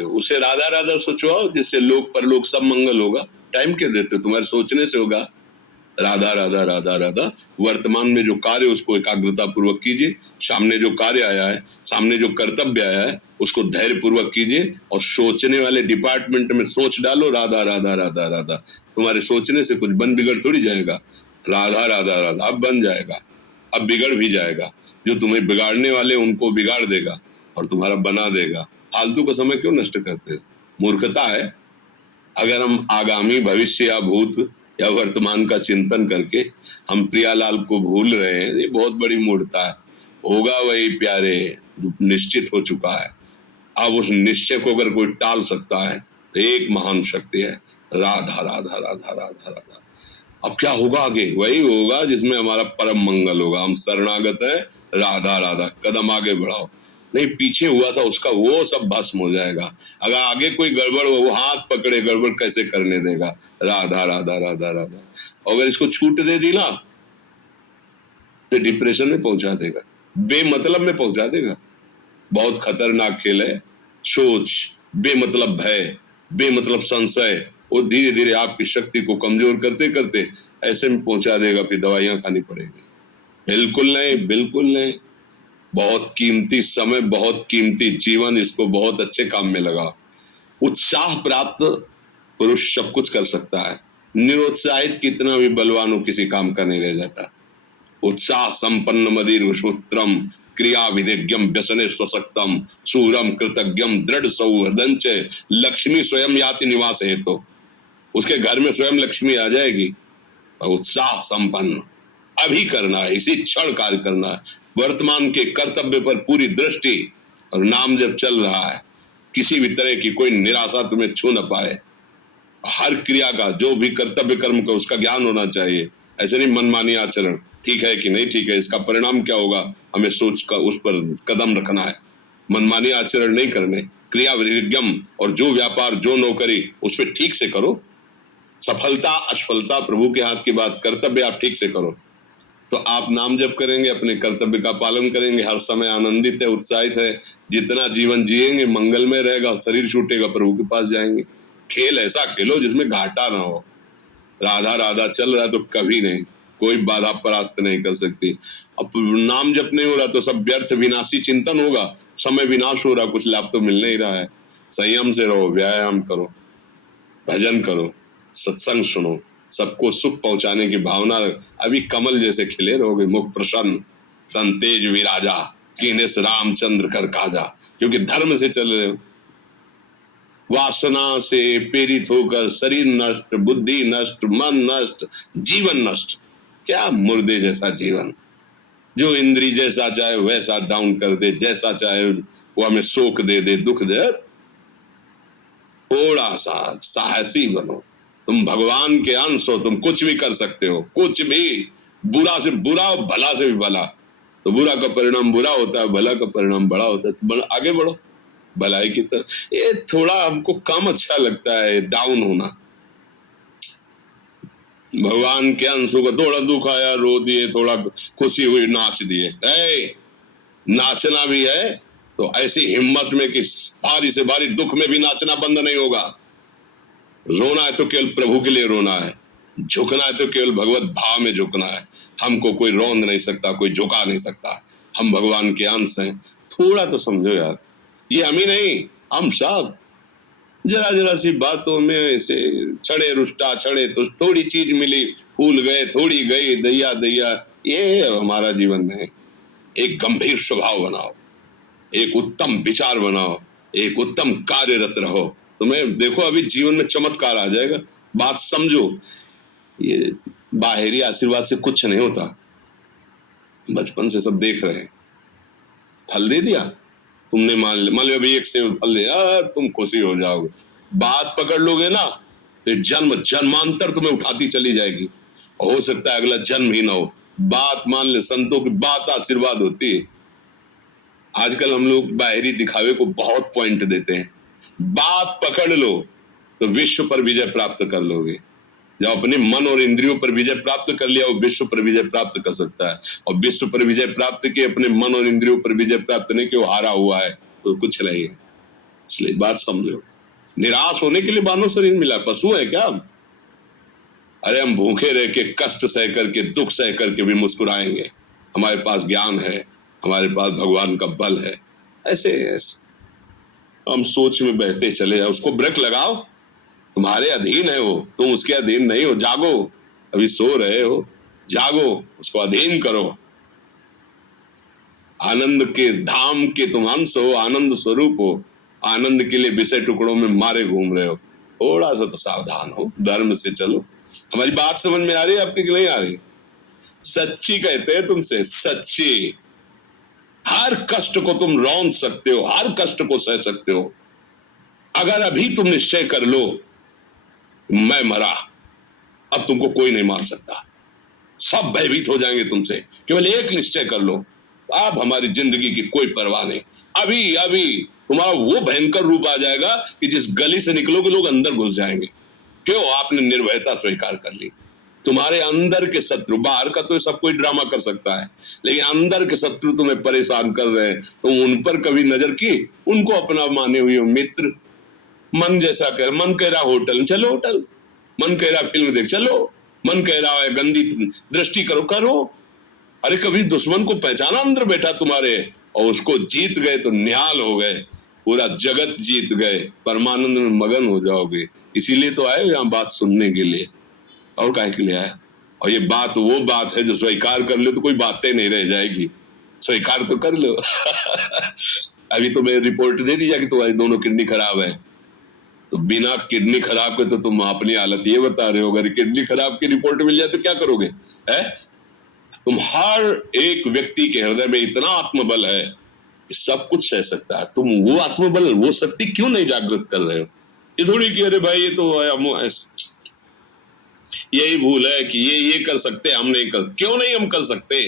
देते हो? उसे राधा राधा सोचवाओ जिससे लोक परलोक सब मंगल होगा। टाइम क्यों देते हो? तुम्हारे सोचने से होगा। राधा राधा राधा राधा। वर्तमान में जो कार्य उसको एकाग्रता पूर्वक कीजिए। सामने जो कार्य आया है, सामने जो कर्तव्य आया है, उसको धैर्य पूर्वक कीजिए और सोचने वाले डिपार्टमेंट में सोच डालो राधा राधा राधा राधा। तुम्हारे सोचने से कुछ बन बिगड़ थोड़ी जाएगा। राधा राधा राधा अब बन जाएगा, अब बिगड़ भी जाएगा। जो तुम्हें बिगाड़ने वाले उनको बिगाड़ देगा और तुम्हारा बना देगा। फालतू का समय क्यों नष्ट करते हो? मूर्खता है। अगर हम आगामी भविष्य या भूत या वर्तमान का चिंतन करके हम प्रियालाल को भूल रहे हैं, ये बहुत बड़ी मूर्खता है। होगा वही प्यारे जो निश्चित हो चुका है। अब उस निश्चय को अगर कोई टाल सकता है तो एक महान शक्ति है, राधा राधा राधा राधा राधा। अब क्या होगा आगे? वही होगा जिसमें हमारा परम मंगल होगा। हम शरणागत है, राधा राधा। कदम आगे बढ़ाओ। नहीं, पीछे हुआ था उसका वो सब भस्म हो जाएगा। अगर आगे कोई गड़बड़ हो, वो हाथ पकड़े गड़बड़ कैसे करने देगा? राधा राधा राधा राधा। अगर इसको छूट दे दी ना तो डिप्रेशन में पहुंचा देगा, बेमतलब में पहुंचा देगा। बहुत खतरनाक खेल है। सोच, बेमतलब भय, बेमतलब संशय, वो धीरे धीरे आपकी शक्ति को कमजोर करते करते ऐसे में पहुंचा देगा, फिर दवाइयां खानी पड़ेगी। बिल्कुल नहीं, बिल्कुल नहीं। बहुत कीमती समय, बहुत कीमती जीवन, इसको बहुत अच्छे काम में लगा। उत्साह प्राप्त पुरुष सब कुछ कर सकता है। निरुत्साहित कितना भी बलवान हो, किसी काम का नहीं रह जाता। उत्साह संपन्न मदीर सूत्रम क्रिया विधिज्ञम व्यसने स्वशक्तम सूरम कृतज्ञम दृढ़ सौहृदंच लक्ष्मी स्वयं याति निवास है। तो उसके घर में स्वयं लक्ष्मी आ जाएगी। उत्साह संपन्न अभी करना है, इसी क्षण कार्य करना है। वर्तमान के कर्तव्य पर पूरी दृष्टि और नाम जब चल रहा है, किसी भी तरह की कोई निराशा तुम्हें छू न पाए। हर क्रिया का, जो भी कर्तव्य कर्म का, उसका ज्ञान होना चाहिए। ऐसे नहीं मनमानी आचरण, ठीक है कि नहीं ठीक है, इसका परिणाम क्या होगा, हमें सोच का उस पर कदम रखना है। मनमानी आचरण नहीं करने। क्रिया विधिज्ञम, और जो व्यापार जो नौकरी उस पर ठीक से करो। सफलता असफलता प्रभु के हाथ की बात, कर्तव्य आप ठीक से करो तो आप नाम जप करेंगे, अपने कर्तव्य का पालन करेंगे, हर समय आनंदित है, उत्साहित है। जितना जीवन जिएंगे मंगलमय रहेगा, शरीर छूटेगा, प्रभु के पास जाएंगे। खेल ऐसा खेलो जिसमें घाटा ना हो। राधा राधा चल रहा है तो कभी नहीं, कोई बाधा परास्त नहीं कर सकती। अब नाम जप नहीं हो रहा तो सब व्यर्थ विनाशी चिंतन होगा। समय विनाश हो रहा, कुछ लाभ तो मिल नहीं रहा है। संयम से रहो, व्यायाम करो, भजन करो, सत्संग सुनो, सबको सुख पहुंचाने की भावना। अभी कमल जैसे खिले रहोगे, मुख प्रसन्न, तन तेज विराजा, कीने से रामचंद्र कर काजा। क्योंकि धर्म से चल रहे हो। वासना से प्रेरित होकर शरीर नष्ट, बुद्धि नष्ट, मन नष्ट, जीवन नष्ट। क्या मुर्दे जैसा जीवन, जो इंद्री जैसा चाहे वैसा डाउन कर दे, जैसा चाहे वो हमें शोक दे दे, दुख दे। थोड़ा सा साहसी बनो। तुम भगवान के अंश हो, तुम कुछ भी कर सकते हो, कुछ भी। बुरा से बुरा और भला से भी भला। तो बुरा का परिणाम बुरा होता है, भला का परिणाम बड़ा होता है। तो आगे बढ़ो भलाई की तरफ। ये थोड़ा हमको कम अच्छा लगता है डाउन होना। भगवान के अंश को थोड़ा दुख आया रो दिए, थोड़ा खुशी हुई नाच दिए। नाचना भी है तो ऐसी हिम्मत में कि भारी से भारी दुख में भी नाचना बंद नहीं होगा। रोना है तो केवल प्रभु के लिए रोना है, झुकना है तो केवल भगवत भाव में झुकना है। हमको कोई रौंद नहीं सकता, कोई झुका नहीं सकता। हम भगवान के अंश हैं। थोड़ा तो समझो यार, ये हम ही नहीं, हम सब जरा जरा सी बातों में ऐसे छड़े रुष्टा छड़े तो थोड़ी चीज मिली, फूल गए, थोड़ी गई, दैया दैया। ये हमारा जीवन नहीं। एक गंभीर स्वभाव बनाओ, एक उत्तम विचार बनाओ, एक उत्तम कार्यरत रहो। तुम्हें देखो अभी जीवन में चमत्कार आ जाएगा। बात समझो, ये बाहरी आशीर्वाद से कुछ नहीं होता। बचपन से सब देख रहे हैं। फल दे दिया तुमने, मान लो अभी एक सेब फल दिया, तुम खुशी हो जाओगे। बात पकड़ लोगे ना तो जन्म जन्मांतर तुम्हें उठाती चली जाएगी। हो सकता है अगला जन्म ही ना हो। बात मान ले, संतों की बात आशीर्वाद होती है। आजकल हम लोग बाहरी दिखावे को बहुत पॉइंट देते हैं। बात पकड़ लो तो विश्व पर विजय प्राप्त कर लोगे। जब अपने मन और इंद्रियों पर विजय प्राप्त कर लिया, वो विश्व पर विजय प्राप्त कर सकता है। और विश्व पर विजय प्राप्त किए, अपने मन और इंद्रियों पर विजय प्राप्त नहीं किया, वो हारा हुआ है तो कुछ नहीं है। इसलिए बात समझो, निराश होने के लिए मानव शरीर मिला, पशु है क्या हम? अरे हम भूखे रह के, कष्ट सह करके, दुख सह करके भी मुस्कुराएंगे। हमारे पास ज्ञान है, हमारे पास भगवान का बल है। ऐसे हम सोच में बहते चले जाओ, उसको ब्रेक लगाओ। तुम्हारे अधीन है वो, तुम उसके अधीन नहीं हो। जागो, अभी सो रहे हो, जागो, उसको अधीन करो। आनंद के धाम के तुम अंश हो, आनंद स्वरूप हो। आनंद के लिए विषय टुकड़ों में मारे घूम रहे हो। थोड़ा सा तो सावधान हो, धर्म से चलो। हमारी बात समझ में आ रही है आपकी कि नहीं आ रही? सच्ची कहते हैं तुमसे, सच्ची। हर कष्ट को तुम रौंद सकते हो, हर कष्ट को सह सकते हो। अगर अभी तुम निश्चय कर लो मैं मरा, अब तुमको कोई नहीं मार सकता। सब भयभीत हो जाएंगे तुमसे। केवल एक निश्चय कर लो, आप हमारी जिंदगी की कोई परवाह नहीं। अभी अभी तुम्हारा वो भयंकर रूप आ जाएगा कि जिस गली से निकलोगे लोग अंदर घुस जाएंगे। क्यों? आपने निर्भयता स्वीकार कर ली। तुम्हारे अंदर के शत्रु, बाहर का तो सब कोई ड्रामा कर सकता है, लेकिन अंदर के शत्रु तुम्हें परेशान कर रहे हैं, तुम उन पर कभी नजर की? उनको अपना माने हुए हो मित्र। मन जैसा कह, मन कह रहा होटल चलो, होटल। मन कह रहा फिल्म देख चलो। मन कह रहा है गंदी दृष्टि करो, करो। अरे कभी दुश्मन को पहचाना अंदर बैठा तुम्हारे, और उसको जीत गए तो निहाल हो गए, पूरा जगत जीत गए, परमानंद में मगन हो जाओगे। इसीलिए तो आए यहाँ बात सुनने के लिए, और काहे के लिए आए? और ये बात वो बात है जो स्वीकार कर ले तो कोई बातें नहीं रह जाएगी। स्वीकार तो कर लो। अभी तो मैं रिपोर्ट दे दिया कि तुम्हारी दोनों किडनी खराब है, तो बिना किडनी खराब के तो तुम अपनी हालत ये बता रहे हो। अगर किडनी खराब की रिपोर्ट मिल जाए तो क्या करोगे? है तुम हर एक व्यक्ति के हृदय में इतना आत्मबल है कि सब कुछ सह सकता है। तुम वो आत्मबल, वो शक्ति क्यों नहीं जागृत कर रहे हो? ये थोड़ी कि अरे भाई ये तो यही भूल है कि ये कर सकते, हम नहीं कर। क्यों नहीं हम कर सकते?